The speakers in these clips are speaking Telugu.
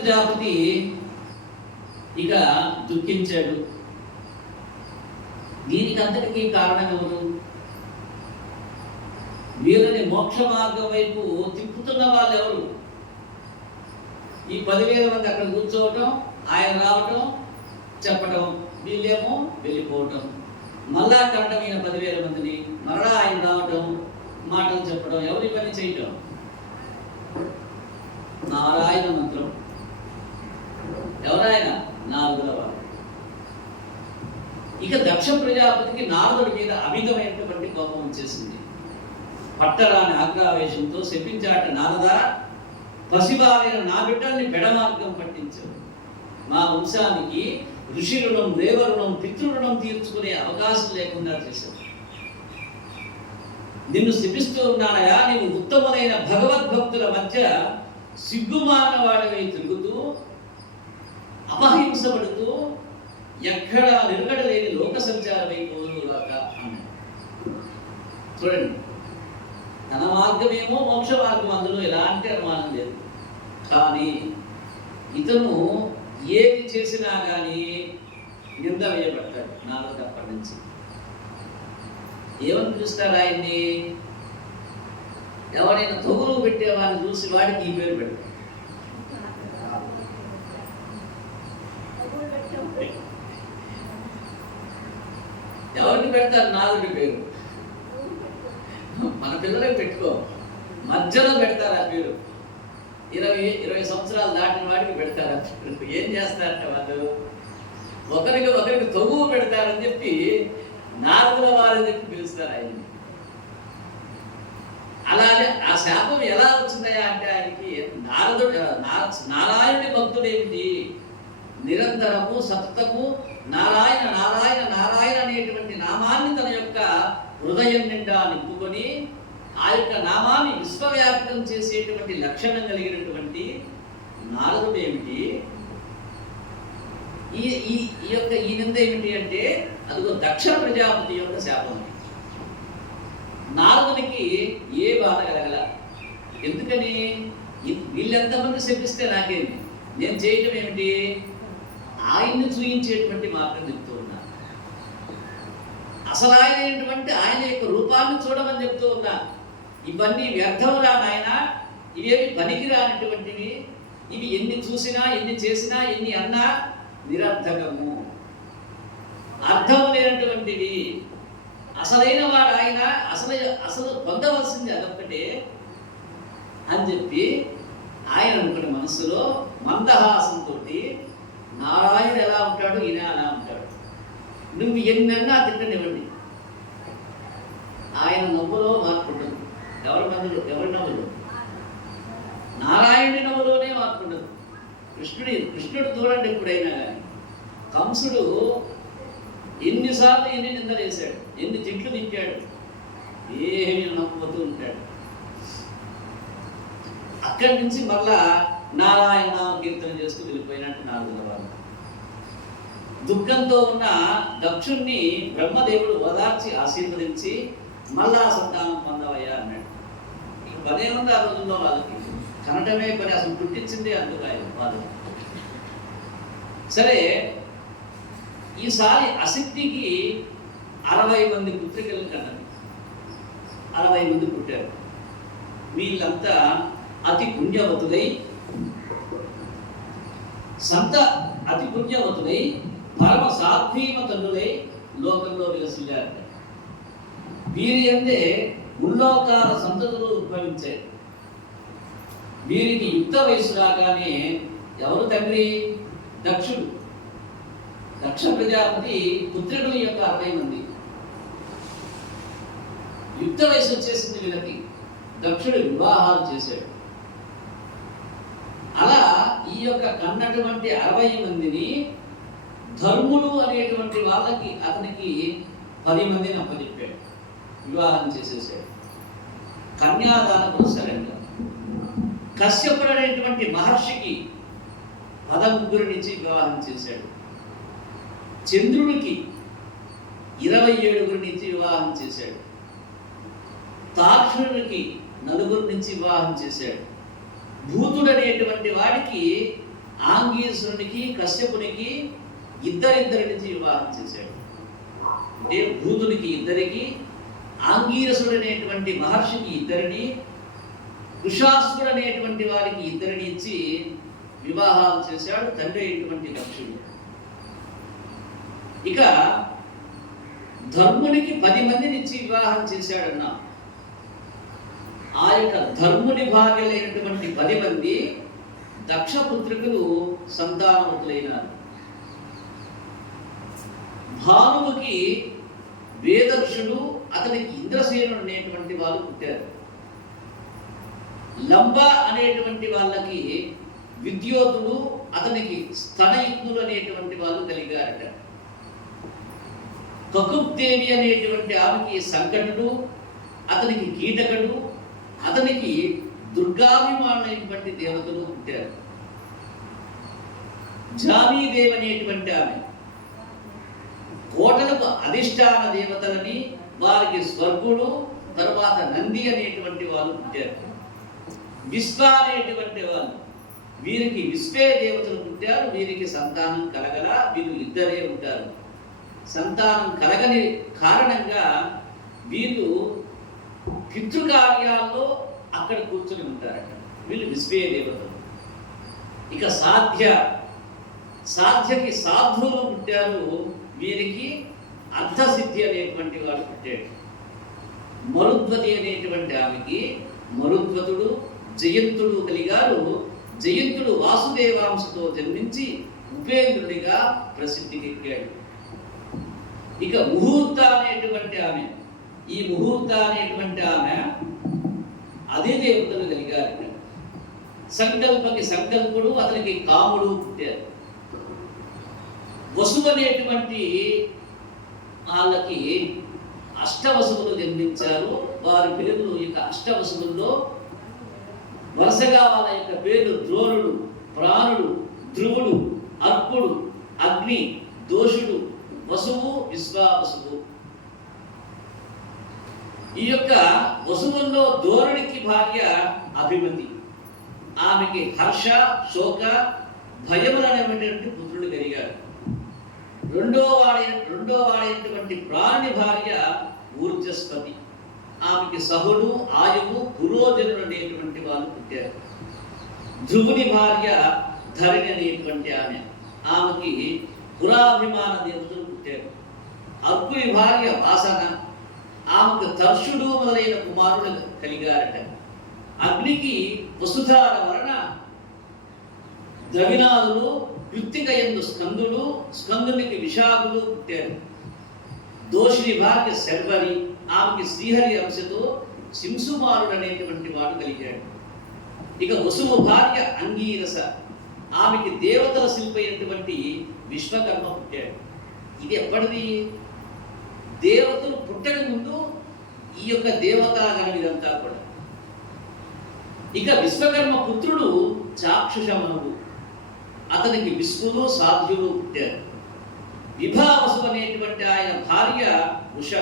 ప్రజాపతి ఇక దుఃఖించాడు. దీనికి అంతటికీ కారణం ఎవరు? వీళ్ళని మోక్ష మార్గం వైపు తిప్పుతున్న వాళ్ళు ఎవరు? ఈ 10,000 మంది అక్కడ కూర్చోవటం, ఆయన రావటం, చెప్పటం, వీళ్ళేమో వెళ్ళిపోవటం, మళ్ళా కంటమైన 10,000 మందిని మరలా ఆయన రావటం, మాటలు చెప్పడం, ఎవరి పని చేయటం? నారాయణ మంత్రం. ఎవరాయన? నారదుల వారు. ఇక దక్ష ప్రజాపతికి నారదుడి మీద అమితమైనటువంటి కోపం వచ్చేసింది. పట్టరాని ఆగ్రహవేశంతో శపించాట, నారద, పసిబాలైన నా బిడ్డల్ని పెడమార్గం పట్టించావు. మా వంశానికి ఋషి రుణం, దేవరుణం, పితృరుణం తీర్చుకునే అవకాశం లేకుండా చేశావు. నిన్ను శపిస్తూ ఉన్నానయా, నీవు ఉత్తములైన భగవద్భక్తుల మధ్య సిగ్గుమానవాడివై తిరుగుతూ, అపహింసపడుతూ, ఎక్కడా నిలకడలేని లోక సంచారమై పోదుగాక అన్నాడు. చూడండి, తన మార్గమేమో మోక్ష మార్గం, అందులో ఎలాంటి అనుమానం లేదు. కానీ ఇతను ఏది చేసినా కానీ నింద వేయబడతాడు. నాలుగు అప్పటి నుంచి ఏమని పిలుస్తాడు ఆయన్ని? ఎవరైనా తొగులు పెట్టేవాడిని చూసి వాడికి ఈ పేరు పెడతాడు. ఎవరికి పెడతారు? నాలుగు పేరు. మన పిల్లలకి పెట్టుకో, మధ్యలో పెడతారు ఆ పేరు. 20 సంవత్సరాలు దాటిన వాడికి పెడతారు ఆ పేరు. ఏం చేస్తారంట వాళ్ళు? ఒకరికి తొగువు పెడతారని చెప్పి నారదుల వారిని చెప్పి పిలుస్తారు ఆయన్ని. అలాగే ఆ శాపం ఎలా వచ్చిందయా అంటే, ఆయనకి నారాయణుడి భక్తుడేమిటి, నిరంతరము సతతము నారాయణ నారాయణ నారాయణ అనేటువంటి నామాన్ని తన యొక్క హృదయం నిండా నింపుకొని, ఆ యొక్క నామాన్ని విశ్వవ్యాప్తం చేసేటువంటి లక్షణం కలిగినటువంటి నారదుడు ఏమిటి, ఈ నింద ఏమిటి అంటే, అదిగో దక్ష ప్రజాపతి యొక్క శాపం. నారదునికి ఏ బాధ కలగల. ఎందుకని? వీళ్ళెంతమంది శపిస్తే నాకేమి, నేను చేయటం ఏమిటి? ఆయన్ని చూయించేటువంటి మార్గం చెప్తూ ఉన్నా. అసలు ఆయన యొక్క రూపాన్ని చూడమని చెప్తూ ఉన్నా. ఇవన్నీ వ్యర్థమురా నాయన, ఇవేమి పనికిరానటువంటివి. ఇవి ఎన్ని చూసినా, ఎన్ని చేసినా, ఎన్ని అన్నా నిరర్థకము, అర్థం లేనటువంటివి. అసలైన వాడు ఆయన, అసలు పొందవలసింది అదొక్కటే అని చెప్పి ఆయన అనుకున్న మనసులో మందహాసంతో, నారాయణుడు ఎలా ఉంటాడు, ఈయన అలా ఉంటాడు, నువ్వు ఎన్నన్నా తిట్టనివ్వండి. ఆయన నవ్వులో మార్పుండదు. ఎవరి నవ్వులో? నారాయణుడి నవ్వులోనే మార్పుండదు. కృష్ణుడు చూడండి, ఎప్పుడైనా కానీ కంసుడు ఎన్నిసార్లు ఎన్ని నిందలేశాడు, ఎన్ని తిట్లు తిట్టాడు, ఏమి నవ్వుతూ ఉంటాడు. అక్కడి నుంచి మళ్ళా నారాయణ కీర్తన చేస్తూ వెళ్ళిపోయినట్టు నారదుల వారు. దుఃఖంతో ఉన్న దక్షుణ్ణి బ్రహ్మదేవుడు ఓదార్చి ఆశీర్వదించి, మళ్ళా సంతానం పొందవయ్యా అన్నాడు. ఇక పనే ఉంది ఆ రోజుల్లో వాళ్ళకి, కనటమే పని, అసలు పుట్టించింది అందుకు వాళ్ళు. సరే, ఈసారి అసిద్ధికి 60 మంది పుత్రికలు కన్నది. 60 మంది పుట్టారు. వీళ్ళంతా అతి పుణ్యవతులై పరమ సాధ్వీమతనులై లోకంలో విలసిల్లారు. వీరి అందే ముల్లోకాల సంతతులు ఉద్భవించాయి. వీరికి యుక్త వయసు రాగానే ఎవరు తండ్రి? దక్షుడు. దక్ష ప్రజాపతి పుత్రుల యొక్క 60 మంది. యుక్త వయసు వచ్చేసింది వీళ్ళకి. దక్షుడు వివాహాలు చేశాడు. అలా ఈ యొక్క కన్నటువంటి 60 మందిని ధర్ముడు అనేటువంటి వాళ్ళకి, అతనికి 10 మందిని అప్పచెప్పాడు, వివాహం చేసేసాడు. కన్యాదాన పురస్సరంగా కశ్యపుడు అనేటువంటి మహర్షికి 13 వివాహం చేశాడు. చంద్రుడికి 27 వివాహం చేశాడు. తాక్షుడికి 4 వివాహం చేశాడు. భూతుడు అనేటువంటి వాడికి ఆంగీరసునికి కశ్యపునికి ఇద్దరిద్దరి నుంచి వివాహం చేశాడు. అంటే భూతునికి ఇద్దరికి, ఆంగీరసుడు అనేటువంటి మహర్షికి ఇద్దరిని, కుషాసుడు అనేటువంటి వారికి ఇద్దరిని ఇచ్చి వివాహాలు చేశాడు తండ్రి అయినటువంటి దక్షుడు. ఇక ధర్మునికి 10 మందిని ఇచ్చి వివాహం చేశాడన్నా. ఆ యొక్క ధర్ముని భార్యలైనటువంటి 10 మంది దక్షపుత్రికలు సంతానవతులైనారు. భానువుకి వేదర్షుడు, అతనికి ఇంద్రసేనుడు అనేటువంటి వాళ్ళు పుట్టారు. లంబ అనేటువంటి వాళ్ళకి విద్యోతుడు, అతనికి స్తనయుగ్నులు అనేటువంటి వాళ్ళు కలిగారట. కకుబ్దేవి అనేటువంటి ఆమెకి సంకటుడు, అతనికి కీటకుడు, అతనికి దుర్గాభిమానులైనటువంటి దేవతలు పుట్టారు. జామీదేవి అనేటువంటి ఆమె కోటలకు అధిష్టాన దేవతలని, వారికి స్వర్గుడు, తరువాత నంది అనేటువంటి వాళ్ళు పుట్టారు. విశ్వ అనేటువంటి వాళ్ళు, వీరికి విశ్వే దేవతలు పుట్టారు. వీరికి సంతానం కలగల, వీరు ఇద్దరే ఉంటారు. సంతానం కలగని కారణంగా వీళ్ళు పితృకార్యాల్లో అక్కడ కూర్చొని ఉంటారట. వీళ్ళు విశ్వే దేవతలు. ఇక సాధ్యకి సాధువులు పుట్టారు. వీరికి అర్థసిద్ధి అనేటువంటి వాడు పుట్టాడు. మరుద్వతి అనేటువంటి ఆమెకి మరుద్వతుడు, జయంతుడు కలిగారు. జయంతుడు వాసుదేవాంశతో జన్మించి ఉపేంద్రుడిగా ప్రసిద్ధికెక్కాడు. ఇక ముహూర్త అనేటువంటి ఆమె, ఈ ముహూర్త అనేటువంటి ఆమె అదే దేవతలు కలిగారు. సంకల్పకి సంకల్పుడు, అతనికి కాముడు పుట్టారు. వసువు అనేటువంటి వాళ్ళకి అష్టవసువులు జన్మించారు. వారి పేర్లు ఇక అష్టవసువుల్లో వరుసగా వాళ్ళ యొక్క పేర్లు ద్రోణుడు, ప్రాణుడు, ధ్రువుడు, అర్కుడు, అగ్ని, దోషుడు, వసువు, విశ్వావసువు. ఈ యొక్క వసువుల్లో ద్రోణుడికి భార్య అభిమతి. ఆమెకి హర్ష, శోక, భయములనేటువంటి పుత్రుడు కలిగాడు. రెండో వాడైనటువంటి ప్రాణి భార్య ఊర్జస్పతి. ఆమెకి సహుడు, ఆయువు, పురోజనుడు అనేటువంటి వాళ్ళు పుట్టారు. ధ్రువుని భార్య ధరణి అనేటువంటి ఆమెకి పురాభిమాన దేవతలు పుట్టారు. అర్కుని భార్య వాసన, ఆమెకు తర్షుడు మొదలైన కుమారుడు కలిగారట. అగ్నికి వసుధార వలన ద్రవినాదులు, కృత్తిక యందు స్కందుడు, స్కందునికి విషాదులు పుట్టారు. దోషిని భార్య శర్వరి, ఆమెకి శ్రీహరి అంశతో శింసుమారుడు అనేటువంటి వాడు కలిగాడు. ఇక వసువు భార్య అంగీరస, ఆమెకి దేవతల శిల్పైనటువంటి విశ్వకర్మ పుట్టాడు. ఇది ఎప్పటిది? దేవతలు పుట్టక ముందు ఈ యొక్క దేవతాగణం ఇదంతా కూడా. ఇక విశ్వకర్మ పుత్రుడు చాక్షుషమనుడు, అతనికి విష్ణువు, సాధ్యులు పుట్టారు. విభావసు అనేటువంటి ఆయన భార్య ఉష,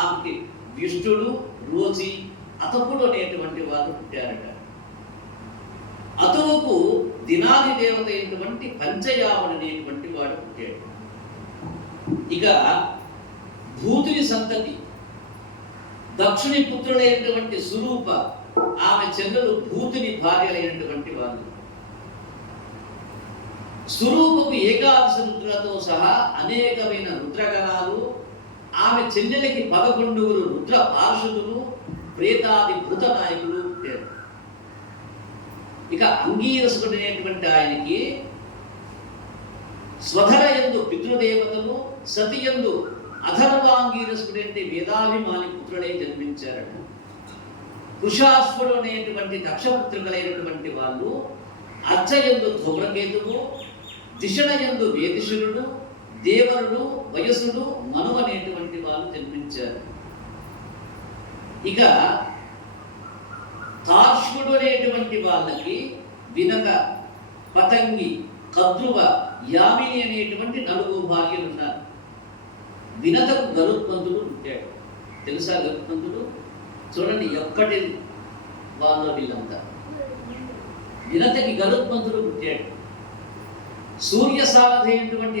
ఆమెకి విష్ణుడు, రోచి, అతపుడు అనేటువంటి వారు పుట్టారట. అతువుకు దినాది దేవత అయినటువంటి పంచయాముడు అనేటువంటి వాడు పుట్టాడు. ఇక భూతుని సంతతి దక్షుని పుత్రులైనటువంటి స్వరూప, ఆమె చెల్లెలు భూతుని భార్యలైనటువంటి వాళ్ళు. స్వరూపకు ఏకాదశ రుద్రతో సహా అనేకమైన రుద్రగణాలు, ఆమె చెల్లెలకి 11 రుద్ర పార్షదులు, ప్రేతాది భూత నాయకులు పుట్టారు. ఇక అంగీరసుడు అనేటువంటి ఆయనకి స్వధర యందు పితృదేవతలు, సతి యందు అధర్వాంగీరసుడు అంటే వేదాభిమాని పుత్రులే జన్మించారట. కుషాశ్వుడు అనేటువంటి దక్షపుత్రికలైనటువంటి వాళ్ళు అర్చయందు ధూమ్రకేతువు, దిశణయందు వేదిషుడు, దేవరుడు, వయసుడు, మను అనేటువంటి వాళ్ళు జన్మించారు. ఇక తార్ష్వుడు అనేటువంటి వాళ్ళకి వినత, పతంగి, కద్రువ, యామిని అనేటువంటి 4 భార్యలు ఉన్నారు. వినతకు గరుత్మంతుడు పుట్టాడు. తెలుసా గరుత్మంతుడు? చూడండి ఎప్పటి వాళ్ళ వీళ్ళంతా. వినతకి గరుత్మంతుడు పుట్టాడు. సూర్య సారథి అయినటువంటి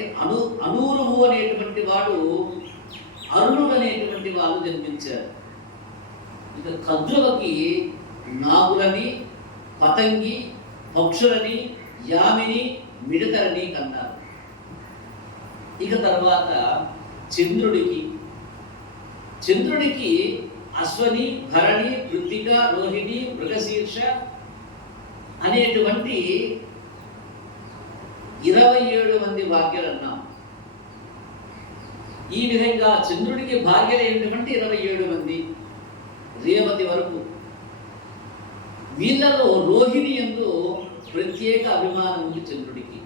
అనూరువు అనేటువంటి వాడు అరుణుడు అనేటువంటి వాళ్ళు జన్మించారు. ఇక కద్రువకి నాగులని, పతంగి, పక్షులని, యామిని, మిడతలని కన్నారు. ఇక తర్వాత చంద్రుడికి అశ్వని, భరణి, కృత్తిక, రోహిణి, మృగశీర్ష అనేటువంటి 27 మంది భార్యలు అన్నాం. ఈ విధంగా చంద్రుడికి భార్యలు అయినటువంటి 27 మంది రేవతి వరకు. వీళ్ళలో రోహిణి యందు ప్రత్యేక అభిమానం ఉంది చంద్రుడికి.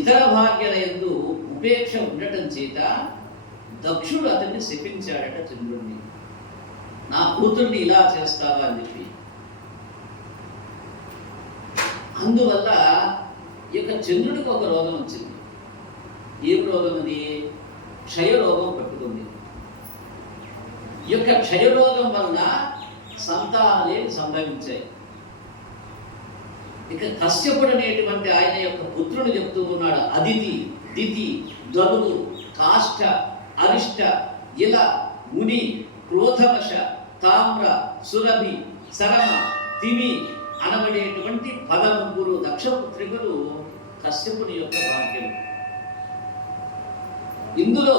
ఇతర భార్యల యందు ఉపేక్ష ఉండటం చేత దక్షుడు అతన్ని శపించాడట చంద్రుడిని. నా కూతుర్ని ఇలా చేస్తావా అని చెప్పి. అందువల్ల ఈ యొక్క చంద్రుడికి ఒక రోగం వచ్చింది. ఏం రోగం అది? క్షయరోగం పట్టుకుంది. ఈ యొక్క క్షయరోగం వలన సంతానాలు సంభవించాయి. ఇక కశ్యపుడు అనేటువంటి ఆయన యొక్క పుత్రుడు చెప్తూ ఉన్నాడు. అదితి, దితి, దరుడు, కాష్ట, అరిష్ట, ఇల, ముని, క్రోధవశ, తామ్ర, సురభి, సరమ, తిమి అనబడేటువంటి 13 దక్షపుత్రికలు కశ్యపుని యొక్క భాగ్యం. ఇందులో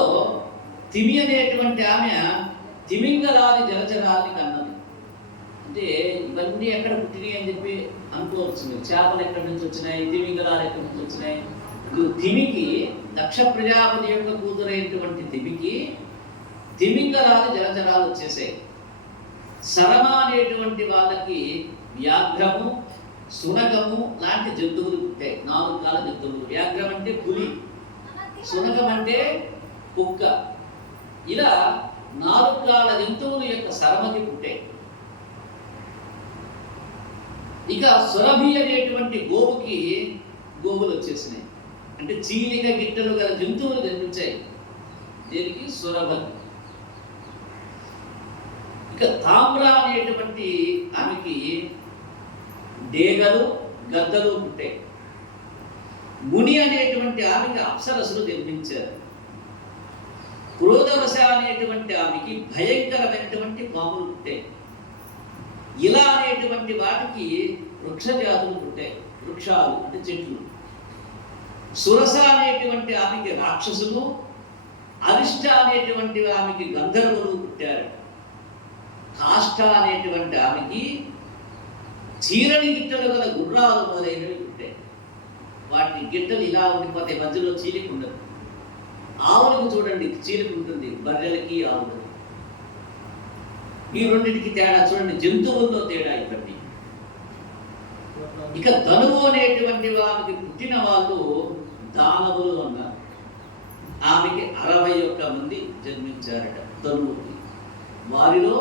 తిమి అనేటువంటి ఆమె తిమింగలాది జలచరాల్ని కన్నది. అంటే ఇవన్నీ ఎక్కడ పుట్టినాయి అని చెప్పి అనుకోవచ్చు. చేపలు ఎక్కడి నుంచి వచ్చినాయి, తిమింగలాలు ఎక్కడి నుంచి వచ్చినాయి? తిమికి, దక్ష ప్రజాపతి యొక్క కూతురైనటువంటి తిమికి తిమింగలాది జలచరాలు వచ్చేసాయి. సరమ అనేటువంటి వాళ్ళకి వ్యాఘ్రము, సునకము లాంటి జంతువులు పుట్టాయి. 4 కాల జంతువులు. వ్యాఘ్రం అంటే పులి, సునకం అంటే కుక్క. ఇలా 4 కాల జంతువుల యొక్క సరమకి పుట్టాయి. ఇక సురభి అనేటువంటి గోవులు వచ్చేసినాయి. అంటే చీలిక గిట్టలు గల జంతువులు జన్మించాయి. దీనికి సురభి. ఇక తామ్ర అనేటువంటి ఆమెకి డేగలు, గద్దలు పుట్టాయి. ముని అనేటువంటి ఆమెకి అప్సరసులు జన్మించారు. క్రోధవశ అనేటువంటి ఆమెకి భయంకరమైనటువంటి పాములు పుట్టాయి. ఇలా అనేటువంటి వాటికి వృక్ష జాతులు పుట్టాయి. వృక్షాలు అంటే చెట్లు. సురస అనేటువంటి ఆమెకి రాక్షసులు, అరిష్ట అనేటువంటి ఆమెకి గంధర్వులు పుట్టారు. కాష్ట అనేటువంటి ఆమెకి చీరని గిట్టలు గల గుర్రాలు మొదలైనవి పుట్టాయి. వాటి గిట్టలు ఇలా ఉండిపోతాయి, మధ్యలో చీలిక ఉండదు. ఆవులకు చూడండి చీలిక ఉంటుంది, బర్రెలకి ఆవులకు. ఈ రెండింటికి తేడా చూడండి, జంతువుల్లో తేడా ఇప్పటి. ఇక ధనువు అనేటువంటి ఆమెకి పుట్టిన వాళ్ళు దానవులు అన్నారు. ఆమెకి 61 మంది జన్మించారట ధనువుకి. వారిలో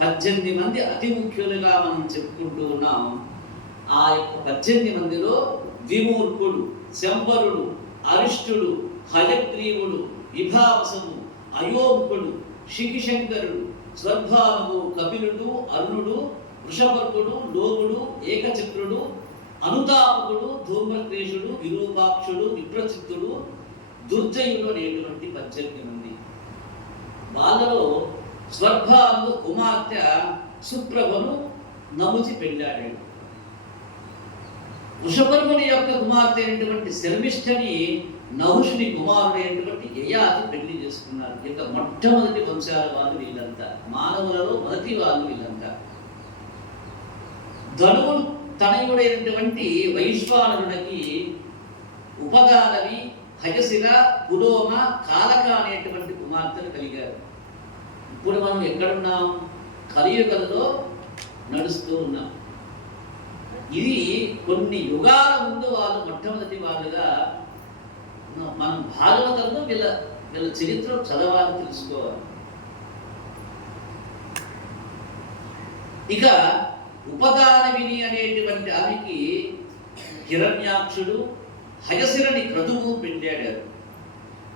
18 మంది అతి ముఖ్యులుగా మనం చెప్పుకుంటూ ఉన్నాం. ఆ యొక్క 18 మందిలో విమూర్ఖుడు, శంబరుడు, అరిష్టుడు, హయగ్రీవుడు, విభావసము, అయోముఖుడు, శిఖిశంకరుడు, స్వర్భానువు, కపిలుడు, అరుణుడు, వృషభర్కుడు, లోముడు, ఏకచక్రుడు, అనుతాపకుడు, ధూమ్రక్రేషుడు, విరూపాక్షుడు, విప్రచిత్తుడు, దుర్జయుడు అనేటువంటి 18 మంది. వాళ్ళలో స్వర్భాను కుమార్తె సుప్రభను నముచి పెళ్ళాడాడు. వృషభర్ముని యొక్క కుమార్తె అయినటువంటి శర్మిష్ఠని నహుషుని కుమారుడైనటువంటి యయాతి పెళ్లి చేసుకున్నారు. ఇక మొట్టమొదటి వంశాల వాళ్ళు వీళ్ళంతా, మానవులలో మొదటి వాళ్ళు వీళ్ళంతా. ధనువు తనయుడైనటువంటి వైశ్వానరునికి ఉపదానవి, హయశిర, పులోమ, కాలక అనేటువంటి కుమార్తెలు కలిగారు. ఇప్పుడు మనం ఎక్కడున్నాం? కలియుగంలో నడుస్తూ ఉన్నాం. ఇది కొన్ని యుగాల ముందు వాళ్ళు మొట్టమొదటి వాళ్ళుగా మనం భాగవతంలో వీళ్ళ చరిత్ర చదవాలి, తెలుసుకోవాలి. ఇక ఉపదానవిని అనేటువంటి ఆమెకి హిరణ్యాక్షుడు, హయశిరని క్రతువు పెళ్ళాడారు.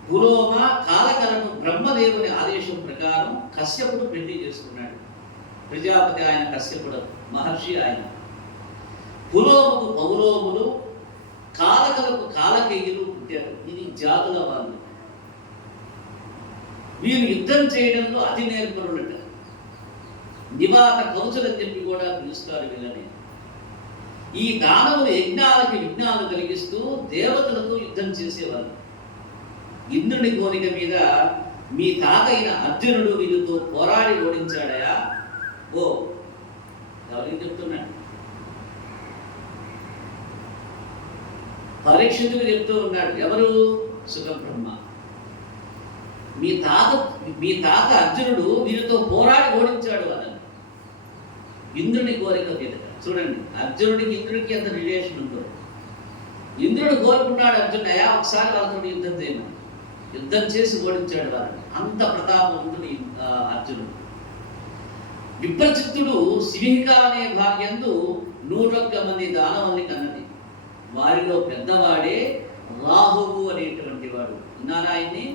పులోమ, కాలకలను బ్రహ్మదేవుని ఆదేశం ప్రకారం కశ్యపుడు పెళ్లి చేసుకున్నాడు. ప్రజాపతి ఆయన, కశ్యపుడు మహర్షి ఆయన. పులోముకు పౌలోములు, కాలకలకు కాకతీయులు పుట్టారు. ఇది జాతుల వాళ్ళు. వీరు యుద్ధం చేయడంలో అతి నేర్పరులట. నివాత కౌశలని చెప్పి కూడా పిలుస్తారు వీళ్ళని. ఈ దానవులు యజ్ఞాలకి విఘ్నాలు కలిగిస్తూ దేవతలతో యుద్ధం చేసేవారు. ఇంద్రుని కోరిక మీద మీ తాత అయిన అర్జునుడు వీళ్ళతో పోరాడి ఓడించాడయా? ఓ ఎవరికి చెప్తున్నాడు? పరీక్షితుడు చెప్తూ ఉన్నాడు. ఎవరు? సుఖబ్రహ్మ. మీ తాత అర్జునుడు వీరితో పోరాడి ఓడించాడు అన్నాడు. ఇంద్రుని కోరిక మీద. చూడండి, అర్జునుడికి ఇంద్రుడికి ఎంత రిలేషన్ ఉందో. ఇంద్రుడు కోరుకున్నాడు అర్జునయ్య ఒకసారి వాళ్ళతో యుద్ధం చేయమని. యుద్ధం చేసి ఓడించాడు వాళ్ళని. అంత ప్రతాపవంతుడు అర్జునుడు. విప్రచిత్తుడు శివిహిక అనే భార్యందు 101 మంది దానవుల్ని కన్నది. వారిలో పెద్దవాడే రాహువు అనేటువంటి వాడు. ఉన్నారా ఆయన్ని?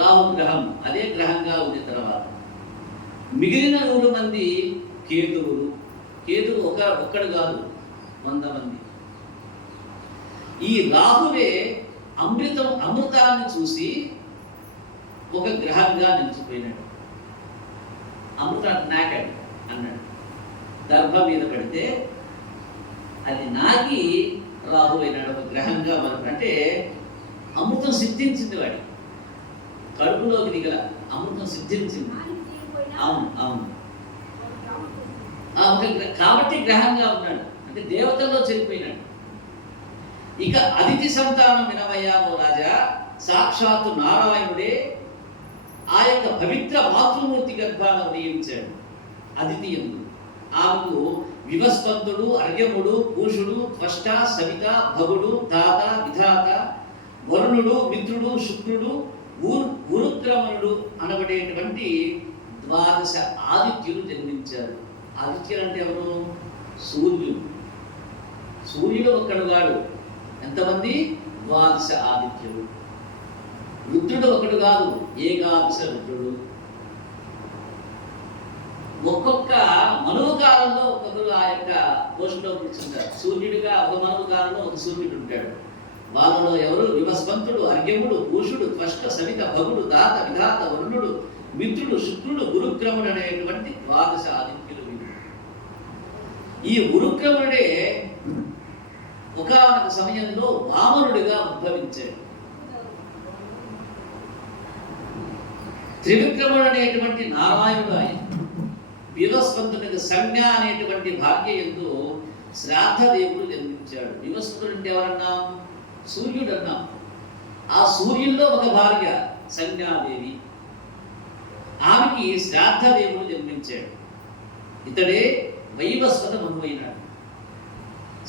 రాహు గ్రహం అదే గ్రహంగా ఉంది. తర్వాత మిగిలిన 100 మంది కేతువులు. కేతువు ఒక్కడు కాదు, 100 మంది. ఈ రాహువే అమృతాన్ని చూసి ఒక గ్రహంగా నిలిచిపోయినాడు. అమృతాన్ని నాకాడు అన్నాడు. దర్భ మీద పడితే అది నాకి రాహు అయినాడు, ఒక గ్రహంగా మనకు. అంటే అమృతం సిద్ధించింది వాడి కడుపులోకి దిగల అమృతం సిద్ధించింది. అవును అవును. కాబట్టి గ్రహంగా ఉన్నాడు, అంటే దేవతల్లో చెరిపోయినాడు. ఇక అదితి సంతానం వినవయ్యా ఓ రాజా, సాక్షాత్తు నారాయణుడే ఆ యొక్క పవిత్ర మాతృమూర్తి గర్భాన ఉదయించాడు. అదితి ఎందు ఆమెకు వివస్వంతుడు, అర్యముడు, పూషుడు, త్వష్ట, సవిత, భగుడు, దాత, విధాత, వరుణుడు, మిత్రుడు, శుక్రుడు, ఉరుక్రమణుడు అనబడేటువంటి 12 ఆదిత్యులు జన్మించారు. ఆదిత్యులు అంటే ఎవరు? సూర్యుడు. సూర్యుడు ఒక్కడు కాడు. ఎంతమంది? 12 ఆదిత్యులు. రుద్రుడు ఒకడు కాదు, ఏకాదశ రుద్రుడు. ఒక్కొక్క మనువు కాలంలో ఒక్కొక్కరు ఆ యొక్క పోస్టులో కూర్చుంటారు. సూర్యుడిగా ఒక మనువు కాలంలో ఒక సూర్యుడు ఉంటాడు. వాళ్ళలో ఎవరు? వివస్వంతుడు, అర్ఘ్యముడు, పూషుడు, త్వష్ట, సవిత, భగుడు, దాత, విధాత, వరుణుడు, మిత్రుడు, శుక్రుడు, గురుక్రముడు అనేటువంటి 12 ఆదిత్యులు. ఈ గురుక్రముడే ఒకానొక సమయంలో వామనుడిగా ఉద్భవించాడు. త్రివిక్రముడు అనేటువంటి నారాయణుడు ఆయన. వివస్వంతునికి సంజ్ఞ అనేటువంటి భార్య యందు శ్రాద్ధదేవుడు జన్మించాడు. వివస్వంతుడు అంటే ఎవరన్నాం? సూర్యుడు అన్నాం. ఆ సూర్యుల్లో ఒక భార్య సంజ్ఞాదేవి. ఆమెకి శ్రాద్ధదేవుడు జన్మించాడు. ఇతడే వైవస్వత మనువైనాడు.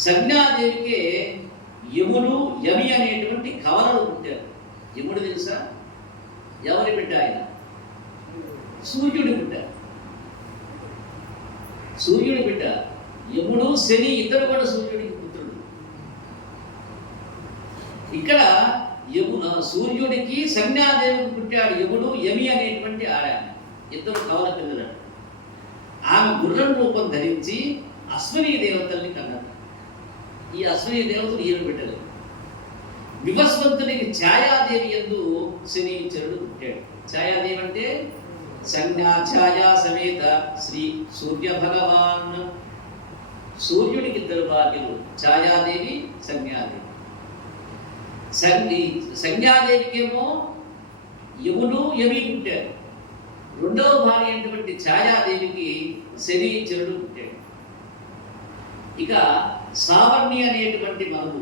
సంజ్ఞాదేవికే యముడు, యమి అనేటువంటి కవలలు పుట్టారు. యముడు తెలుసా? ఎవరి బిడ్డ ఆయన? సూర్యుడి బిడ్డ. సూర్యుడి బిడ్డ. యముడు, శని ఇద్దరు కూడా సూర్యుడికి పుత్రుడు. ఇక్కడ సూర్యుడికి సంజ్ఞాదేవికి పుట్టాడు యముడు, యమి అనేటువంటి ఆడామె. ఇద్దరు కవల పిల్లలు. ఆమె గుర్రం రూపం ధరించి అశ్విని దేవతల్ని కన్నారు. ఈ అశ్విని దేవతలు ఈయన బిడ్డలు. వివస్వంతునికి ఛాయాదేవి యందు శనీశ్వరుడు పుట్టాడు. ఛాయాదేవి అంటే సంజ్ఞా ఛాయా సమేత శ్రీ సూర్య భగవాన్. సూర్యుడికి 2 భార్యలు, ఛాయాదేవి, సంజ్ఞాదేవి. సంజ్ఞాదేవికేమో యముడు, యమి పుట్టారు. 2వ భార్య అయినటువంటి ఛాయాదేవికి శనీశ్వరుడు పుట్టాడు. ఇక సావర్ణి అనేటువంటి మనువు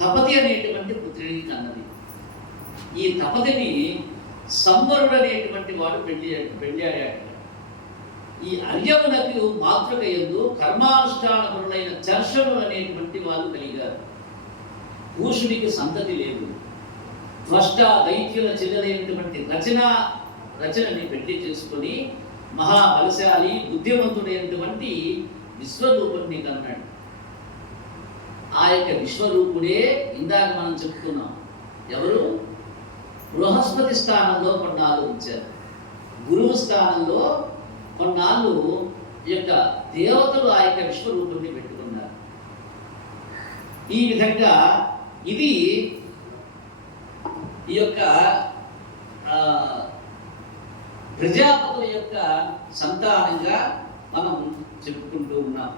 తపతి అనేటువంటి పుత్రుడిని కన్నది. ఈ తపతిని సంవరుడు అనేటువంటి వాడు పెళ్ళాడాడు. ఈ అర్యమునకు మాతృక యందు కర్మానుష్ఠానములైన చర్షణులు అనేటువంటి వాళ్ళు కలిగారు. పూషుడికి సంతతి లేదు. త్వష్ట దైత్యుల చెల్లెలైనటువంటి రచనని పెళ్లి చేసుకొని మహాబలశాలి బుద్ధిమంతుడైనటువంటి విశ్వరూపుణ్ణి కన్నాడు. ఆ యొక్క విశ్వరూపుడే ఇందాక మనం చెప్పుకున్నాం. ఎవరు? బృహస్పతి స్థానంలో కొన్నాళ్ళు ఉంచారు. గురువు స్థానంలో కొన్నాళ్ళు ఈ యొక్క దేవతలు ఆ యొక్క విశ్వరూపుణ్ణి పెట్టుకున్నారు. ఈ విధంగా ఇది ఈ యొక్క ప్రజాపతుల యొక్క సంతానంగా మనం చెప్పుకుంటూ ఉన్నాం.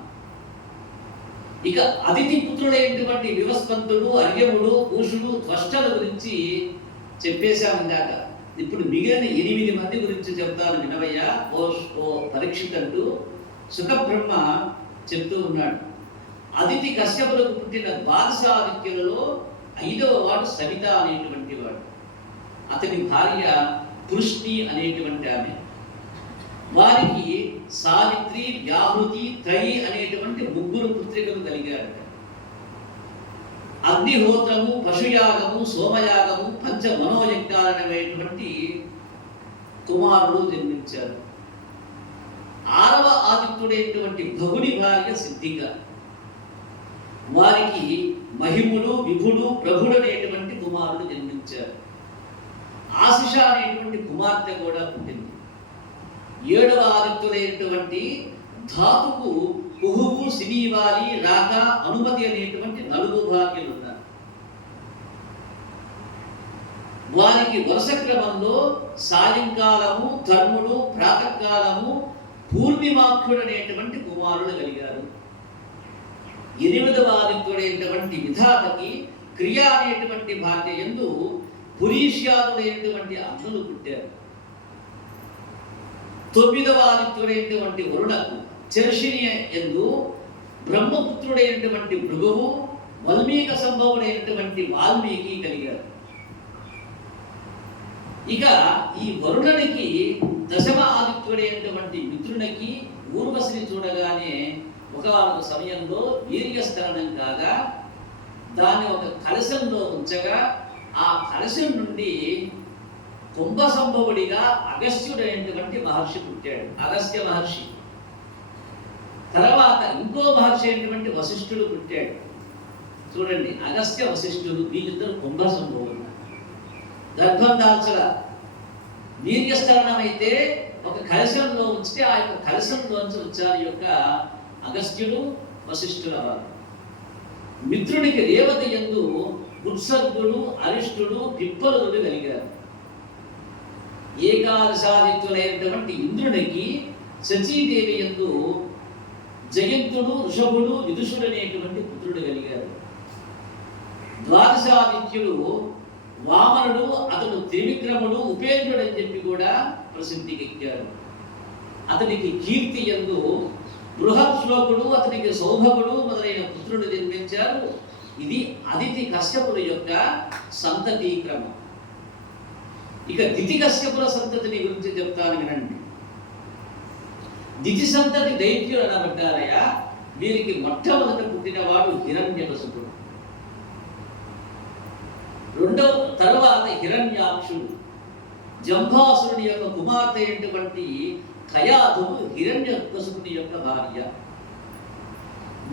ఇక అతిథి పుత్రుడైనటువంటి వివస్వంతుడు, అర్యముడు, పూషుడు, త్వష్టల గురించి చెప్పేశాం ఇందాక. ఇప్పుడు మిగిలిన 8 మంది గురించి చెప్తాను వినవయ్యా ఓ పరీక్షిత్ అంటూ సుఖబ్రహ్మ చెప్తూ ఉన్నాడు. అదితి కశ్యపులకు పుట్టిన ద్వాదశాదిత్యులలో 5వ వాడు సవిత అనేటువంటి వాడు. అతని భార్య పురుష్ణి అనేటువంటి ఆమె. వారికి సావిత్రి, వ్యాహృతి, త్రయి అనేటువంటి 3 పుత్రికలు కలిగారు. అగ్నిహోత్రము, పశుయాగము, సోమయాగము, పంచ మనోయజ్ఞాలనేటువంటి కుమారుడు జన్మించారు. 6వ ఆదిత్యుడైనటువంటి భగుని భార్య సిద్ధిక. వారికి మహిముడు, విభుడు, ప్రభుడు అనేటువంటి కుమారుడు జన్మించారు. ఆశిష అనేటువంటి కుమార్తె కూడా పుట్టింది. 7వ ఆదిత్యుడైనటువంటి ధాతుకు కుహువు, సినీవాలి, రాక, అనుమతి అనేటువంటి 4 భార్యలు ఉన్నారు. వారికి వరుస క్రమంలో సాయంకాలము, ధర్ముడు, ప్రాతకాలము, పూర్ణిమాఖ్యుడు అనేటువంటి కుమారుడు కలిగారు. 8వ ఆదిత్యుడైనటువంటి విధాతకి క్రియ అనేటువంటి భార్య యందు పురీష్యాదుడైనటువంటి అన్నులు పుట్టారు. 9వ ఆదిత్యుడైనటువంటి వరుణకు చర్షిని యందు బ్రహ్మపుత్రుడైనటువంటి భృగువు, వల్మీక సంభవుడైనటువంటి వాల్మీకి కలిగారు. ఇక ఈ వరుణునికి 10వ ఆదిత్యుడైనటువంటి మిత్రునికి ఊర్వశిని చూడగానే ఒకనొక సమయంలో వీర్యస్ఖలనం కాగా దాన్ని ఒక కలశంలో ఉంచగా ఆ కలశం నుండి కుంభ సంభవుడిగా అగస్త్యుడైనటువంటి మహర్షి పుట్టాడు, అగస్త్య మహర్షి. తర్వాత ఇంకో మహర్షి అయినటువంటి వశిష్ఠుడు పుట్టాడు. చూడండి, అగస్త్య వశిష్ఠుడు వీళ్ళిద్దరు కుంభ సంభవుడు. గర్భం దాల్చల వీర్యస్థలనం అయితే ఒక కలశంలో ఉంచితే ఆ యొక్క కలశంలోంచి వచ్చారు యొక్క అగస్త్యుడు, వశిష్ఠుల వారు. మిత్రునికి రేవతి యందు ఉత్సర్గుడు, అరిష్టుడు, పిప్పలుడు కలిగారు. ఏకాదశాదిత్యులైనటువంటి ఇంద్రునికి శచీదేవి యందు జయంతుడు, ఋషభుడు, విదుషుడు అనేటువంటి పుత్రుడు కలిగారు. ద్వాదశాదిత్యుడు వామనుడు, అతడు త్రివిక్రముడు, ఉపేంద్రుడు అని చెప్పి కూడా ప్రసిద్ధికెక్కారు. అతనికి కీర్తి యందు బృహత్ శ్లోకుడు, అతనికి సౌభగుడు మొదలైన పుత్రుడు జన్మించారు. ఇది అదితి కశ్యపుల యొక్క సంతతి క్రమం. ఇక దితి కశ్యపుల సంతతిని గురించి చెప్తాను వినండి. దితి సంతతి దైత్యులు అనబడ్డారయ్యా. వీరికి మొట్టమొదట పుట్టినవాడు హిరణ్యకశిపుడు. తర్వాత హిరణ్యాక్షుడు, జంభాసురుని యొక్క కుమార్తె అయినటువంటి కయాధువు హిరణ్యకశిపుని యొక్క భార్య.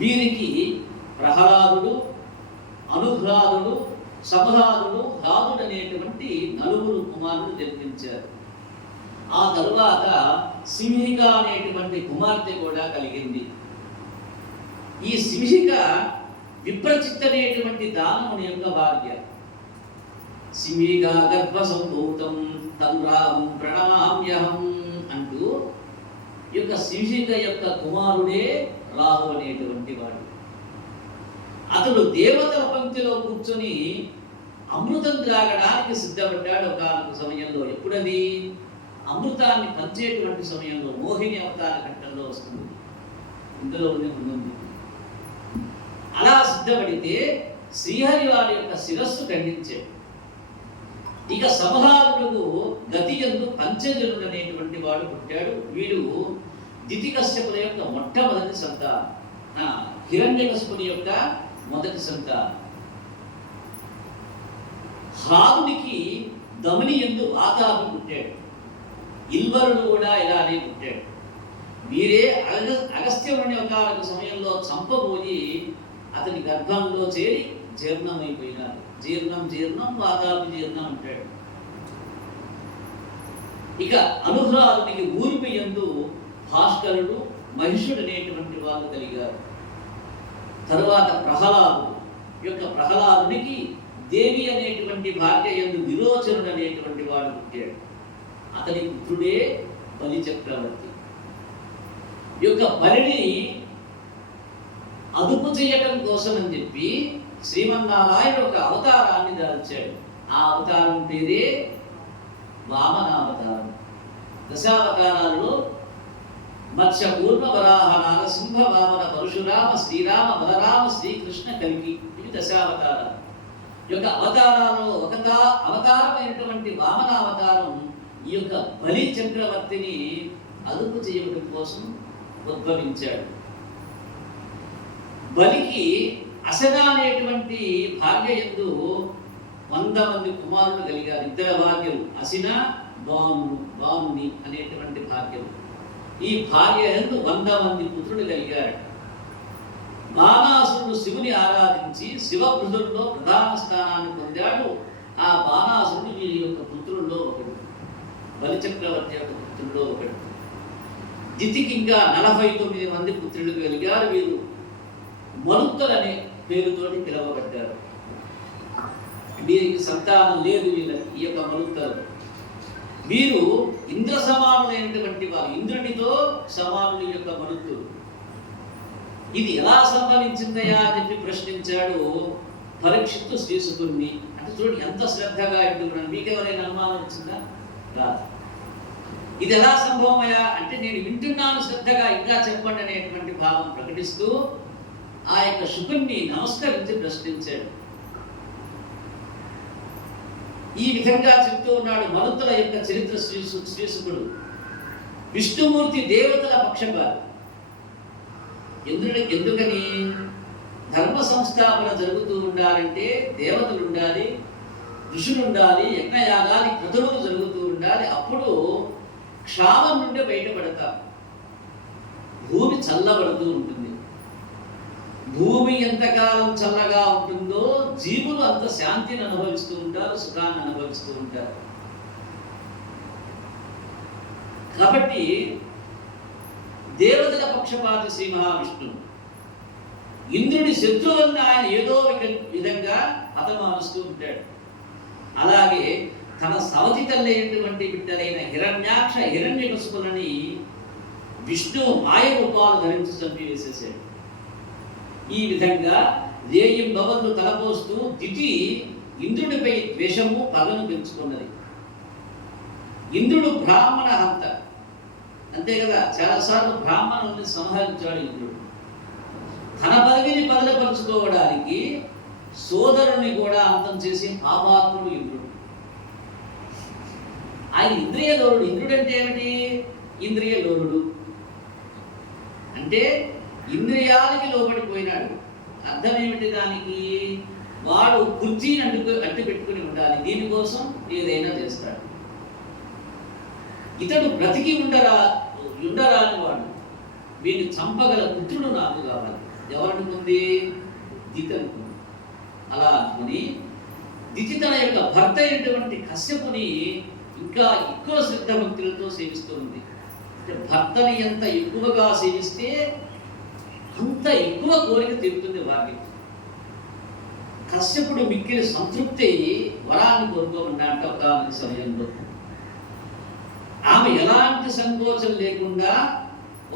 వీరికి ప్రహ్లాదుడు, అనుహ్లాదుడు, సంహ్లాదుడు, హ్లాదుడు అనేటువంటి 4 కుమారులు జన్మించారు. ఆ తరువాత సింహిక అనేటువంటి కుమార్తె కూడా కలిగింది. ఈ సింహిక విప్రచిత్ అనేటువంటి దానవుని యొక్క భార్య. సింహిక గర్భ సంభూతం తం రామం ప్రణమామ్యహం అంటూ ఈ యొక్క సింహిక యొక్క కుమారుడే రాహు అనేటువంటి వాడు. అతడు దేవతల పంక్తిలో కూర్చొని అమృతం త్రాగడానికి సిద్ధపడ్డాడు ఒకనొక సమయంలో. ఎప్పుడది? అమృతాన్ని పంచేటువంటి సమయంలో. మోహిని అవతార ఘట్టంలో వస్తుంది, ఇందులోనే ఉంది. అలా సిద్ధపడితే శ్రీహరి వారి యొక్క శిరస్సు ఖండించాడు. ఇక సంహారుడు గతి యందు పంచజనుడు అనేటువంటి వాడు పుట్టాడు. వీడు దితి కశ్యపుల యొక్క మొట్టమొదటి సంతానం, హిరణ్యకశిపుని యొక్క మొదటి సంతానం. హ్లాదునికి దమని యందు వాతాపి పుట్టాడు. ఇల్వరుడు కూడా ఇలానే పుట్టాడు. వీరే అగస్త్యుని ఒక సమయంలో చంపబోయి అతని గర్భంలో చేరి జీర్ణమైపోయినారు. జీర్ణం వాతాపి జీర్ణం అంటాడు. ఇక అనుహ్లాదునికి ఊర్మి యందు భాస్కరుడు, మహిషుడు అనేటువంటి వాళ్ళు కలిగారు. తరువాత ప్రహ్లాదుడు యొక్క ప్రహ్లాదునికి దేవి అనేటువంటి భార్య యందు విరోచనుడు అనేటువంటి వాడు పుట్టాడు. అతని పుత్రుడే బలి చక్రవర్తి. యొక్క బలిని అదుపు చేయటం కోసం అని చెప్పి శ్రీమన్నారాయణ ఒక అవతారాన్ని దాల్చాడు. ఆ అవతారం పేరే వామనావతారం. దశావతారాల్లో మత్స్య కూర్మ వరాహ నారసింహ వామన పరశురామ శ్రీరామ బలరామ శ్రీకృష్ణ కలికి, ఇవి దశావతారాలు. యొక్క అవతారాలు అవతారమైనటువంటి వామనావతారం ఈ యొక్క బలి చక్రవర్తిని అదుపు చేయడం కోసం ఉద్భవించాడు. బలికి అసన అనేటువంటి భార్య యందు 100 మంది కుమారులు కలిగారు. 2 భార్యలు, అసిన బానుని అనేటువంటి భార్యలు. ఈ భార్య యందు 100 మంది పుత్రులు కలిగారు. బాణాసురుడు శివుని ఆరాధించి శివపుత్రుల్లో ప్రధాన స్థానాన్ని పొందాడు. ఆ బాణాసురుడు వీరి యొక్క పుత్రుల్లో ఒకడు, బలిచక్రవర్తి యొక్క పుత్రుల్లో ఒకడు. దితికి ఇంకా 49 మంది పుత్రులు కలిగారు. వీరు మరుత్తలు అనే పేరుతోటి పిలవబడ్డారు. వీరికి సంతానం లేదు. వీళ్ళకి ఈ యొక్క మరుత్తలు వీరు ఇంద్ర సమానులైనటువంటి వారు, ఇంద్రునితో సమానుల యొక్క మరుత్తులు. ఇది ఎలా సంభవించిందయా అని చెప్పి ప్రశ్నించాడు పరీక్షిత్తు శ్రీసుకుణ్ణి. అంటే చూడండి ఎంత శ్రద్ధగా వింటున్నాను. మీకెవరైనా అనుమానం వచ్చిందా? రాదు. ఇది ఎలా సంభవమయ్యా అంటే నేను వింటున్నాను శ్రద్ధగా, ఇంకా చెప్పండి అనేటువంటి భావం ప్రకటిస్తూ ఆ యొక్క శుకుణ్ణి నమస్కరించి ప్రశ్నించాడు. ఈ విధంగా చెప్తూ ఉన్నాడు. మరుతుల యొక్క చరిత్ర శ్రీసుకుడు విష్ణుమూర్తి దేవతల పక్షపాతి. ఎందుకని ధర్మ సంస్థాపన జరుగుతూ ఉండాలంటే దేవతలు ఉండాలి, ఋషులు ఉండాలి, యజ్ఞయాగాది క్రతువులు జరుగుతూ ఉండాలి. అప్పుడు క్షామం నుండి బయటపడతాం. భూమి చల్లబడుతూ ఉంటుంది. భూమి ఎంతకాలం చల్లగా ఉంటుందో జీవులు అంత శాంతిని అనుభవిస్తూ ఉంటారు, సుఖాన్ని అనుభవిస్తూ ఉంటారు. కాబట్టి దేవతల పక్షపాతి శ్రీ మహావిష్ణువు ఇంద్రుడి శత్రువులను ఆయన ఏదో విధంగా హతమారుస్తూ ఉంటాడు. అలాగే తన సవతి తల్లి అయినటువంటి బిడ్డలైన హిరణ్యాక్ష హిరణ్యకశిపులని విష్ణు మాయ రూపాలు ధరించి చంపివేసేసాడు. ఈ విధంగా రేయింబవళ్ళు తలపోస్తూ దితి ఇంద్రుడిపై ద్వేషము పగను పెంచుకున్నది. ఇంద్రుడు బ్రాహ్మణ హంత, అంతే కదా, చాలాసార్లు బ్రాహ్మణుల్ని సంహరించాడు ఇంద్రుడు. తన పదవిని బదలపరుచుకోవడానికి సోదరుని కూడా అంతం చేసి పాపాత్ముడు ఇంద్రుడు. ఆయన ఇంద్రియ లోరుడు. ఇంద్రుడు అంటే ఏమిటి? ఇంద్రియ లోరుడు అంటే ఇంద్రియాలకి లోబడిపోయినాడు. అర్థం ఏమిటి దానికి? వాడు కుర్చీని అడ్డు పెట్టుకుని ఉండాలి, దీనికోసం ఏదైనా చేస్తాడు. ఇతడు బ్రతికి ఉండరాని వాడు. వీడిని చంపగల పుత్రుడు నాకు కావాలి. ఎవరనుకుంది? దితి అనుకుంది. అలా అనుకుని దితి తన యొక్క భర్త అయినటువంటి కశ్యపుని ఇంకా ఎక్కువ శ్రద్ధ భక్తులతో సేవిస్తూ ఉంది. అంటే భర్తని ఎంత ఎక్కువగా సేవిస్తే అంత ఎక్కువ కోరిక తీరుతుంది వారికి. కశ్యపుడు మిక్కిలి సంతృప్తి అయ్యి వరాన్ని కోరుకోమన్నాట ఒక సమయంలో. ఆమె ఎలాంటి సంకోచం లేకుండా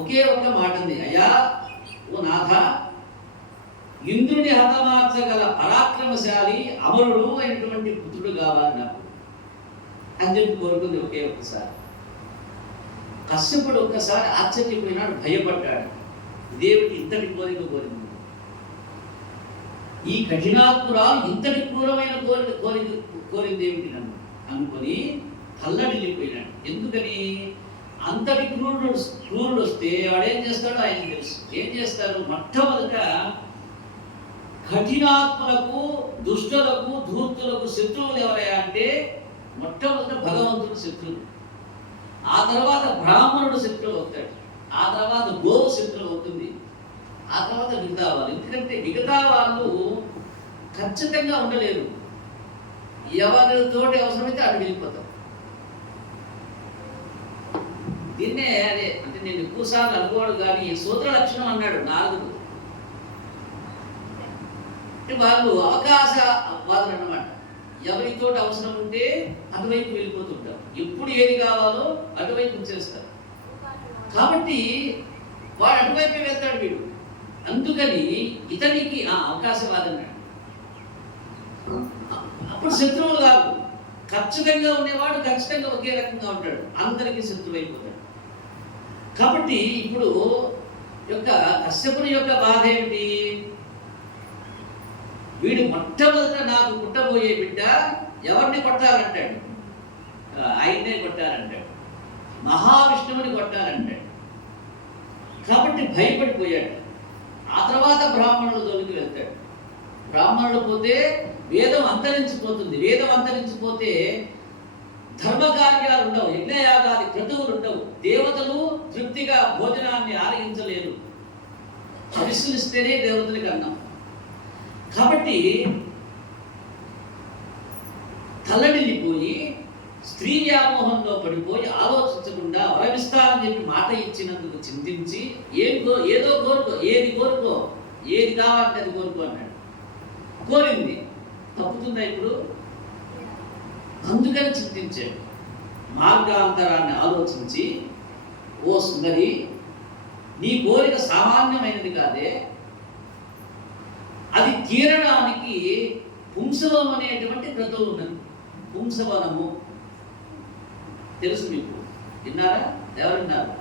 ఒకే ఒక్క మాట ఉంది. అయ్యా ఓ నాథ, ఇంద్రుని హతమార్చగల పరాక్రమశాలి అమరుడు అయినటువంటి పుత్రుడు కావాలి నాకు అని చెప్పి కోరుకుంది ఒకే ఒక్కసారి. కశ్యపుడు ఒక్కసారి ఆశ్చర్యపోయినాడు, భయపడ్డాడు. దేవుడికి ఇంతటి కోరిక కోరింది. ఈ కఠినాత్మురాలు ఇంతటి క్రూరమైన కోరింది ఏమిటి నన్ను అనుకొని తల్లడిల్లిపోయినాడు. ఎందుకని? అంతటి క్రూరుడు వస్తే వాడేం చేస్తాడో ఆయన తెలుసు. ఏం చేస్తారు? మొట్టమొదట కఠినాత్ములకు, దుష్టులకు, ధూర్తులకు శత్రువులు ఎవరయ్యా అంటే మొట్టమొదట భగవంతుడు శత్రువు. ఆ తర్వాత బ్రాహ్మణుడు శత్రువు అవుతాడు. ఆ తర్వాత గోవు శత్రువు అవుతుంది. ఆ తర్వాత మిగతా వాళ్ళు. ఎందుకంటే మిగతా వాళ్ళు ఖచ్చితంగా ఉండలేరు. ఎవరితోటి అవసరమైతే అటు వెళ్ళిపోతారు. దీన్నే అదే అంటే నేను ఎక్కువసార్లు అనుకోవడం కానీ సూత్ర లక్షణం అన్నాడు 4. అంటే వాళ్ళు అవకాశవాదులు అన్నమాట. ఎవరితో అవసరం ఉంటే అటువైపు వెళ్ళిపోతుంటారు, ఎప్పుడు ఏది కావాలో అటువైపు ఉంచేస్తారు. కాబట్టి వాడు అటువైపే వెళ్తాడు వీడు. అందుకని ఇతనికి అవకాశవాదం అన్నాడు. అప్పుడు శత్రువులు కాదు, ఖచ్చితంగా ఉండేవాడు ఖచ్చితంగా ఒకే రకంగా ఉంటాడు, అందరికీ శత్రువు అయిపోతాడు. కాబట్టి ఇప్పుడు కశ్యపుని యొక్క బాధ ఏమిటి? వీడు మొట్టమొదట నాకు పుట్టబోయే బిడ్డ ఎవరిని కొట్టాలంటాడు? ఆయన్నే కొట్టాలంటాడు, మహావిష్ణువుని కొట్టాలంటాడు. కాబట్టి భయపడిపోయాడు. ఆ తర్వాత బ్రాహ్మణుల జోలికి వెళ్తాడు. బ్రాహ్మణులు పోతే వేదం అంతరించిపోతుంది. వేదం అంతరించిపోతే ధర్మకార్యాలు ఉండవు, యజ్ఞయాగాది క్రతువులు ఉండవు, దేవతలు తృప్తిగా భోజనాన్ని ఆరగించలేరు. హవిస్సులిస్తేనే దేవతలకి అన్నం. కాబట్టి తల్లడిల్లిపోయి స్త్రీ వ్యామోహంలో పడిపోయి ఆలోచించకుండా వరమిస్తానని చెప్పి మాట ఇచ్చినందుకు చింతించి ఏదో కోరుకో, ఏది కావాలంటే అది కోరుకో అన్నాడు. కోరింది, తప్పుతుందా ఇప్పుడు? అందుకని చింతించాడు. మార్గాంతరాన్ని ఆలోచించి, ఓ సుందరి, నీ కోరిక సామాన్యమైనది కాదే, అది తీరడానికి పుంసవం అనేటువంటి క్రతువు ఉన్నది. పుంసవనము తెలుసు మీకు, విన్నారా? ఎవరు విన్నారు?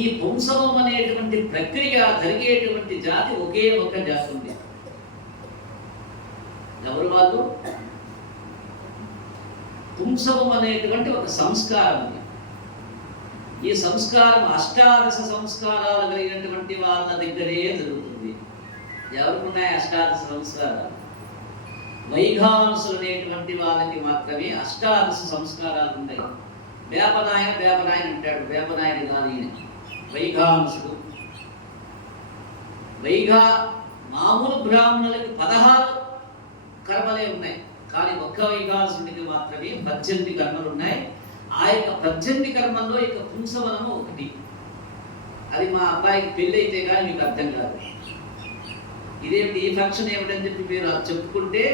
ఈ పుంసవం అనేటువంటి ప్రక్రియ జరిగేటువంటి జాతి ఒకే ఒక జాతి ఉంది. ఎవరు వాళ్ళు? పుంసవం అనేటువంటి ఒక సంస్కారం ఉంది. ఈ సంస్కారం అష్టాదశ సంస్కారాలు కలిగినటువంటి వాళ్ళ దగ్గరే జరుగుతుంది. ఎవరికి ఉన్నాయి అష్టాదశ సంస్కారాలు? వైఘానసులు అనేటువంటి వాళ్ళకి మాత్రమే అష్టాదశ సంస్కారాలు ఉన్నాయి. వేపనాయన అంటాడు, వేపనాయన కాదు ఈయన, వైఘానసుడు. మామూలు బ్రాహ్మణులకి 16 కర్మలే ఉన్నాయి, కానీ ఒక్క వైఘానసుడికి మాత్రమే 18 కర్మలు ఉన్నాయి. ఆ యొక్క 18 కర్మల్లో ఇక పుంసవనము ఒకటి. అది మా అబ్బాయికి పెళ్ళి అయితే కానీ మీకు అర్థం కాదు. ఇదేమిటి, ఈ ఫంక్షన్ ఏమిటని చెప్పి మీరు చెప్పుకుంటే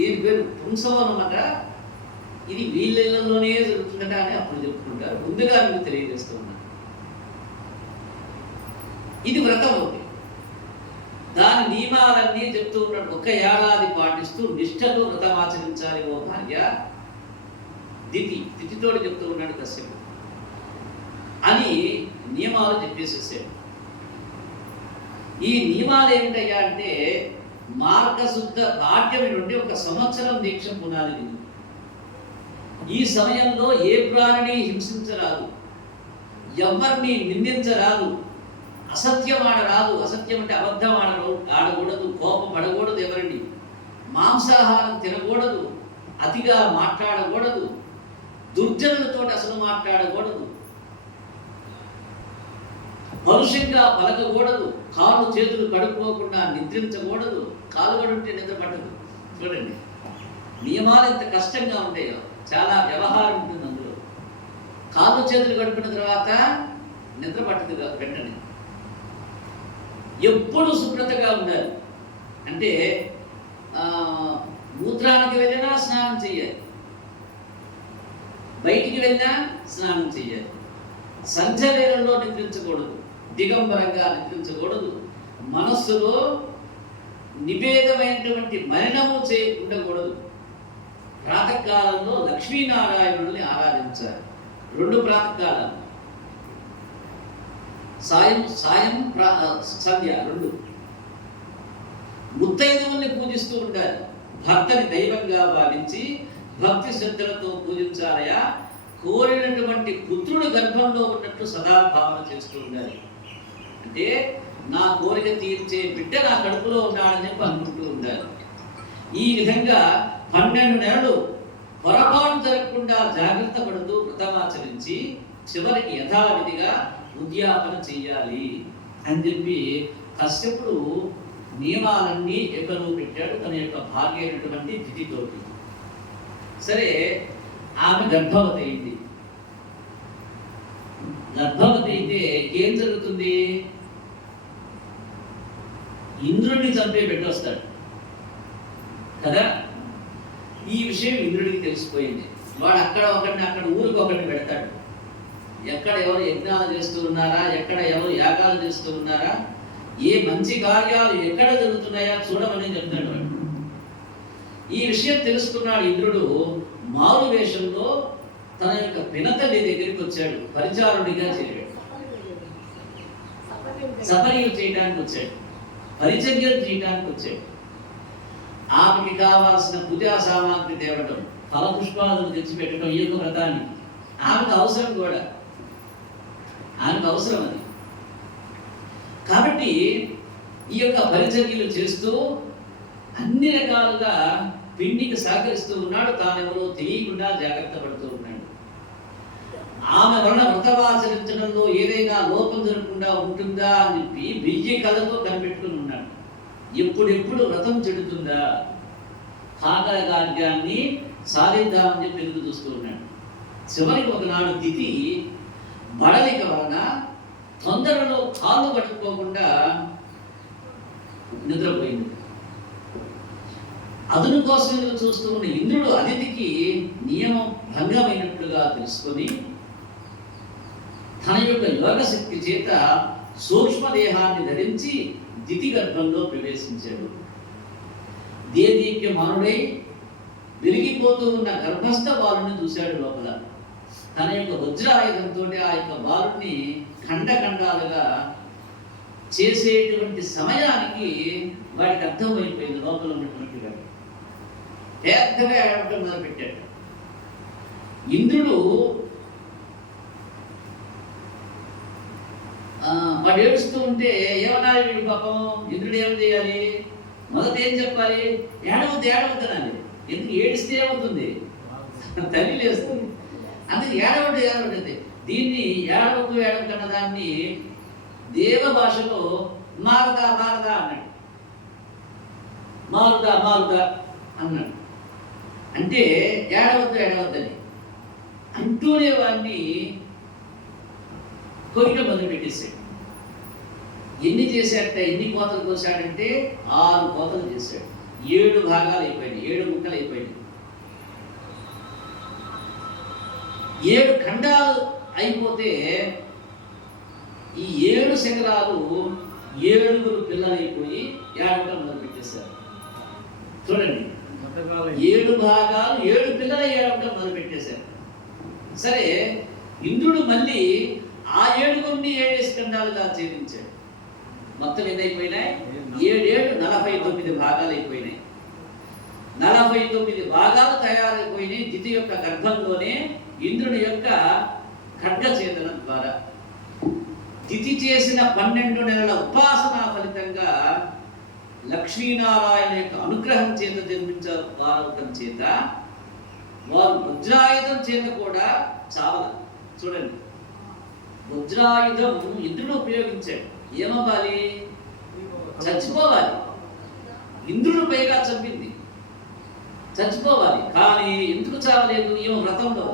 ఈ పేరు పుంసవనం అన్నమాట. ఇది వీళ్ళలోనే జరుగుతుందట అని అప్పుడు చెప్పుకుంటారు. ముందుగా మీకు తెలియజేస్తూ ఉన్నా. ఇది వ్రతం ఒకటి, దాని నియమాలన్నీ చెప్తూ ఉన్నాడు. ఒక ఏడాది పాటిస్తూ నిష్ఠతో వ్రతం ఆచరించాలి ఓ భార్య. తిథితోటి చెప్తూ ఉన్నాడు కశ్యపుడు అని నియమాలు చెప్పేసేసాడు. ఈ నియమాలు ఏమిటయ్యా అంటే, మార్గశుద్ధ పాఠ్యమి నుండి 1 సంవత్సరం దీక్ష పునాది. ఈ సమయంలో ఏ ప్రాణిని హింసించరాదు, ఎవరిని నిందించరాదు, అసత్యం ఆడరాదు. అసత్యం అంటే అబద్ధం ఆడకూడదు, కోపం పడకూడదు, ఎవరిని మాంసాహారం తినకూడదు, అతిగా మాట్లాడకూడదు, దుర్జనులతో అసలు మాట్లాడకూడదు, పరుషంగా పలకకూడదు, కాళ్ళు చేతులు కడుక్కోకుండా నిద్రించకూడదు. కాలు కడుంటే నిద్ర పట్టదు. చూడండి, నియమాలు ఎంత కష్టంగా ఉంటాయో, చాలా వ్యవహారం ఉంటుంది అందులో. కాళ్ళు చేతులు కడుక్కున్న తర్వాత నిద్ర పట్టదు వెంటనే. ఎప్పుడు శుభ్రతగా ఉండాలి. అంటే మూత్రానికి వెళ్ళినా స్నానం చేయాలి, బయటికి వెళ్ళినా స్నానం చేయాలి. సంధ్య వేళల్లో నిద్రించకూడదు, దిగంబరంగా నిద్రించకూడదు, మనస్సులో నివేదమైనటువంటి మరణము ఉండకూడదు. ప్రాతకాలంలో లక్ష్మీనారాయణుల్ని ఆరాధించాలి. 2 ప్రాతకాలాలు, సాయం సంధ్య 2. ముత్తైదువుల్ని పూజిస్తూ ఉండాలి. భర్తని దైవంగా భావించి భక్తి శ్రద్ధలతో పూజించాలయా. కోరినటువంటి పుత్రుడు గర్భంలో ఉన్నట్టు సదా భావన చేస్తూ ఉండాలి. అంటే నా కోరిక తీర్చే బిడ్డ నా కడుపులో ఉన్నాడని చెప్పి అనుకుంటూ ఉండాలి. ఈ విధంగా 12 నెలలు పొరపాటు జరగకుండా జాగ్రత్త పడుతూ వ్రతమాచరించి చివరికి యథావిధిగా ఉద్యాపన చెయ్యాలి అని చెప్పి కశ్యపుడు నియమాలన్నీ ఎక్కడో పెట్టాడు తన యొక్క భార్య అయినటువంటి తిథితోటి. సరే, ఆమె గర్భవతి అయింది. గర్భవతి అయితే ఏం జరుగుతుంది? ఇంద్రుడిని చంపే బిడ్డ వస్తాడు. కదా. ఈ విషయం ఇంద్రుడికి తెలిసిపోయింది. వాడు అక్కడ ఊరికి ఒకరిని పెడతాడు. ఎక్కడ ఎవరు యజ్ఞాలు చేస్తూ ఉన్నారా, ఎక్కడ ఎవరు యాగాలు చేస్తూ ఉన్నారా, ఏ మంచి కార్యాలు ఎక్కడ జరుగుతున్నాయా చూడమని చెప్తాడు వాడు. ఈ విషయం తెలుసుకున్నాడు ఇంద్రుడు. మారు వేషంలో తన యొక్క పినతల్లి దగ్గరికి వచ్చాడు. పరిచారుడిగా చేరాడు. సపర్యలు చేయడానికి వచ్చాడు, పరిచర్యలు చేయడానికి వచ్చాడు. ఆమెకి కావాల్సిన పూజా సామాగ్రి తేవడం, ఫల పుష్పాలను తెచ్చిపెట్టడం ఈ యొక్క వ్రతాన్ని ఆమెకు అవసరం కూడా. ఆమెకు అవసరం అది. కాబట్టి ఈ యొక్క పరిచర్యలు చేస్తూ అన్ని రకాలుగా పిండికి సహకరిస్తూ ఉన్నాడు. తానెవరో తెలియకుండా జాగ్రత్త పడుతూ ఉన్నాడు. ఆమె వలన వ్రతమాచరించడంలో ఏదైనా లోపం జరగకుండా ఉంటుందా అని చెప్పి బియ్య కళతో కనిపెట్టుకుని ఉన్నాడు. ఎప్పుడెప్పుడు వ్రతం చెడుతుందా, భాగకార్యాన్ని సాధిద్దామని చెప్పి ఎదురు చూస్తూ ఉన్నాడు. చివరికి ఒకనాడు దితి బడలిక వలన తొందరలో కాళ్ళు పట్టుకోకుండా నిద్రపోయింది. అదును కోసం ఎదురు చూస్తూ ఉన్న ఇంద్రుడు అదితికి నియమం భంగమైనట్లుగా తెలుసుకొని తన యొక్క యోగశక్తి చేత సూక్ష్మదేహాన్ని ధరించి దితి గర్భంలో ప్రవేశించాడు. దేదీప్యమానుడై విరిగిపోతూ ఉన్న గర్భస్థ బాలుని చూశాడు. లోపల తన యొక్క వజ్రాయుధంతో ఆ యొక్క బాలుని ఖండఖండాలుగా చేసేటువంటి సమయానికి వాడికి అర్థమైపోయింది లోపల ఉన్నటువంటి వాడు. పెద్దగా ఏడవటం మొదలుపెట్టాడు. ఇంద్రుడు వాడు ఏడుస్తూ ఉంటే ఏమన్నాడు వీడు పాపం? ఇంద్రుడు ఏం చేయాలి? మొదట ఏం చెప్పాలి? ఏడవద్దు. ఎందుకు ఏడిస్తే ఏమవుతుంది? తల్లి లేస్తుంది. అందుకే ఏడవద్దు. దీన్ని ఏడవకన్న దాన్ని దేవ భాషలో మారుదా అన్నాడు. మారుదా అన్నాడు. అంటే ఏడవద్దని అంటూనే వాడిని కొయ్యటం మొదలుపెట్టేశాడు. ఎన్ని కోతలు కోసాడంటే 6 కోతలు చేశాడు. 7 భాగాలు అయిపోయింది, 7 ముక్కలు అయిపోయింది. 7 ఖండాలు అయిపోతే ఈ 7 శకలాలు 7 పిల్లలైపోయి ఏడవటం మొదలుపెట్టేశారు. చూడండి, 7 భాగాలు 7 పిల్లలు ఏడవటం మొదలుపెట్టేశారు. సరే, ఇంద్రుడు మళ్ళీ ఆ 7 ఖండాలుగా ఛేదించాడు. మొత్తం ఎన్నైపోయినాయి? 7 49 భాగాలు అయిపోయినాయి. 49 భాగాలు తయారైపోయినాయి దితి యొక్క గర్భంలోనే ఇంద్రుని యొక్క ఖడ్గ ఛేదనం ద్వారా. దితి చేసిన 12 నెలల ఉపాసన ఫలితంగా లక్ష్మీనారాయణ యొక్క అనుగ్రహం చేత జన్మించవటం చేత వారు వజ్రాయుధం చేత కూడా చావల. చూడండి, వజ్రాయుధం ఇంద్రుడు ఉపయోగించాడు. ఏమవ్వాలి? చచ్చిపోవాలి. ఇంద్రుడు పైగా చంపింది, చచ్చిపోవాలి. కానీ ఎందుకు చావలేదు? ఈమె వ్రతంలో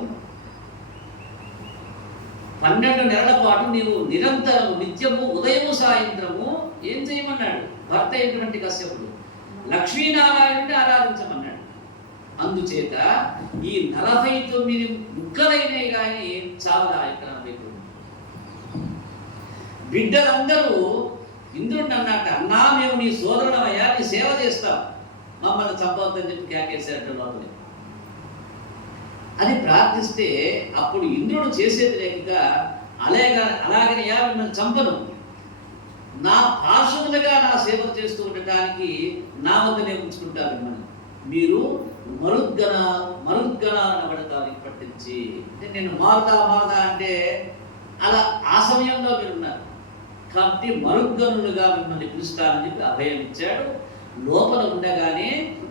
12 నెలల పాటు నీవు నిరంతరం నిత్యము ఉదయము సాయంత్రము ఏం చేయమన్నాడు? భర్త అయినటువంటి కశ్యపుడు లక్ష్మీనారాయణుడిని ఆరాధించమన్నాడు. అందుచేత ఈ 49 ముక్కలైనవి కానీ చావదా ఇక్కడ 49. బిడ్డలందరూ ఇంద్రుడిని అన్నట్టు, అన్నా మేము నీ సోదరుడమయ్యా, నీ సేవ చేస్తాం, మమ్మల్ని చంపవద్దని చెప్పి కేకేశారట లోపలి. అని ప్రార్థిస్తే అప్పుడు ఇంద్రుడు చేసేది లేక అలాగనయా మిమ్మల్ని చంపను, నా పార్శ్వములుగా నా సేవ చేస్తూ ఉండటానికి నా వద్దనే ఉంచుకుంటారు మిమ్మల్ని, మీరు మరుద్గణ అనబడతారు ఇప్పటి నుంచి. అంటే నేను మారుదా అంటే అలా ఆ సమయంలో మీరు ఉన్నారు కాబట్టి మరుద్గనులుగా మిమ్మల్ని పిలుస్తానని చెప్పి అభయం ఇచ్చాడు. లోపల ఉండగానే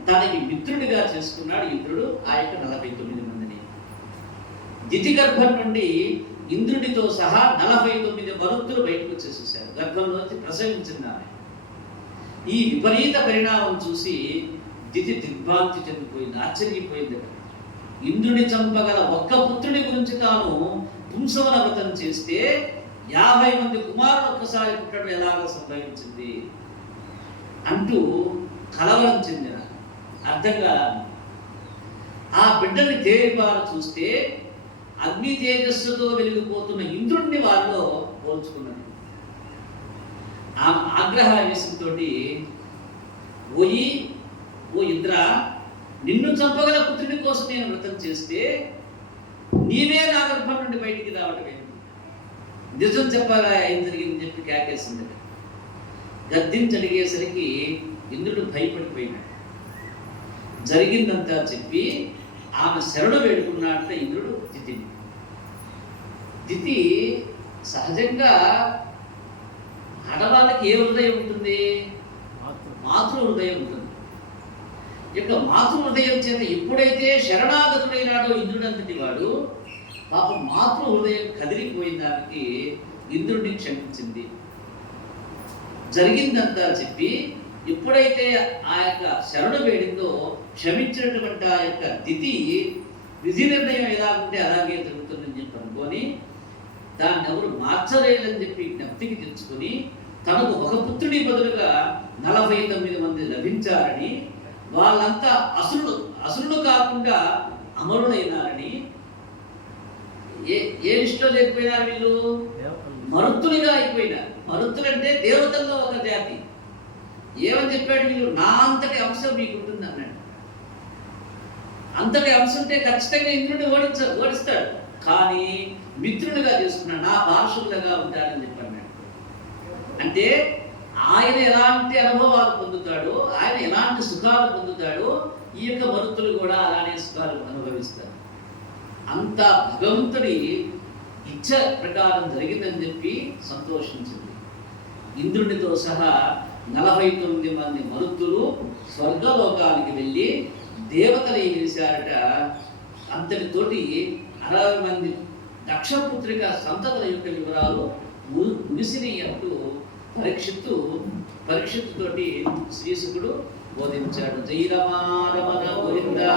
తనకి మిత్రుడిగా చేసుకున్నాడు ఇంద్రుడు ఆ యొక్క 49 మందిని. దితి గర్భం నుండి ఇంద్రుడితో సహా 49 మరుత్తులు బయటకు వచ్చేసేసారు. గర్భంలోంచి ప్రసవించింది ఆమె. ఈ విపరీత పరిణామం చూసి దితి దిగ్భ్రాంతి చెందిపోయింది, ఆశ్చర్యపోయింది. ఇంద్రుని చంపగల ఒక్క పుత్రుడి గురించి తాను పుంసవన వ్రతం చేస్తే 50 మంది కుమారులు ఒక్కసారి పుట్టడం ఎలాగో సంభవించింది అంటూ కలవరం చెందిన. అర్థంగా ఆ బిడ్డని తేరిపార చూస్తే అగ్ని తేజస్సుతో వెలిగిపోతున్న ఇంద్రుణ్ణి వారిలో పోల్చుకున్నాడు. ఆ ఆగ్రహావేశంతో ఓ ఇంద్ర, నిన్ను చంపగల పుత్రుని కోసం నేను వ్రతం చేస్తే నీవే నా గర్భం నుండి బయటికి రావటం ఏంటి? నిజం చెప్పగా ఏం జరిగిందని చెప్పి కేకేసింది. గద్దించడిగేసరికి ఇంద్రుడు భయపడిపోయినాడు. జరిగిందంతా చెప్పి ఆమె శరణు వేడుకున్నాడంట ఇంద్రుడు దితిని. దితి సహజంగా ఆడవాళ్ళకి ఏ హృదయం ఉంటుంది? మాతృ హృదయం ఉంటుంది. యొక్క మాతృ హృదయం చేత ఎప్పుడైతే శరణాగతుడైనాడో ఇంద్రుడంతటి వాడు, పాపం మాతృ హృదయం కదిలిపోయిన దానికి ఇంద్రుడిని క్షమించింది. జరిగిందంతా చెప్పి ఎప్పుడైతే ఆ యొక్క శరణు వేడిందో క్షమించినటువంటి ఆ యొక్క దితి విధి నిర్ణయం ఎలా ఉంటే అలాగే జరుగుతుందని చెప్పి అనుకొని దాన్ని ఎవరు మార్చలేదని చెప్పి జ్ఞప్తికి తెచ్చుకొని తనకు ఒక పుత్రుడి బదులుగా 49 మంది లభించారని, వాళ్ళంతా అసురుడు కాకుండా అమరులైనారని, ఏ లిస్టులో లేకపోయినారు వీళ్ళు? మరుత్తులుగా అయిపోయినారు. మరుత్తులంటే దేవతల్లో ఒక జాతి. ఏమని చెప్పాడు? వీళ్ళు నా అంతటి అంశం మీకు ఉంటుంది అన్నాడు. అంతటి అంశం ఉంటే ఖచ్చితంగా ఇంద్రుడిని ఓడిస్తాడు. కానీ మిత్రులుగా చేసుకున్నాడు, నా పార్షులుగా ఉంటాడని చెప్పాడు. అంటే ఆయన ఎలాంటి అనుభవాలు పొందుతాడో, ఆయన ఎలాంటి సుఖాలు పొందుతాడో, ఈ యొక్క మరుతులు కూడా అలానే సుఖాలు అనుభవిస్తారు. అంత భగవంతుడి ఇచ్చ ప్రకారం జరిగిందని చెప్పి సంతోషించింది. ఇంద్రునితో సహా 49 మంది మరుతులు స్వర్గలోకానికి వెళ్ళి దేవతలు ఏం చేశారట, అంతటితోటి 60 మంది దక్షపుత్రిక సంతతుల యొక్క వివరాలు ముగిసిని అంటూ పరీక్షిత్తు తోటి శ్రీశుకుడు బోధించాడు. జై రమా రమణ గోవిందా.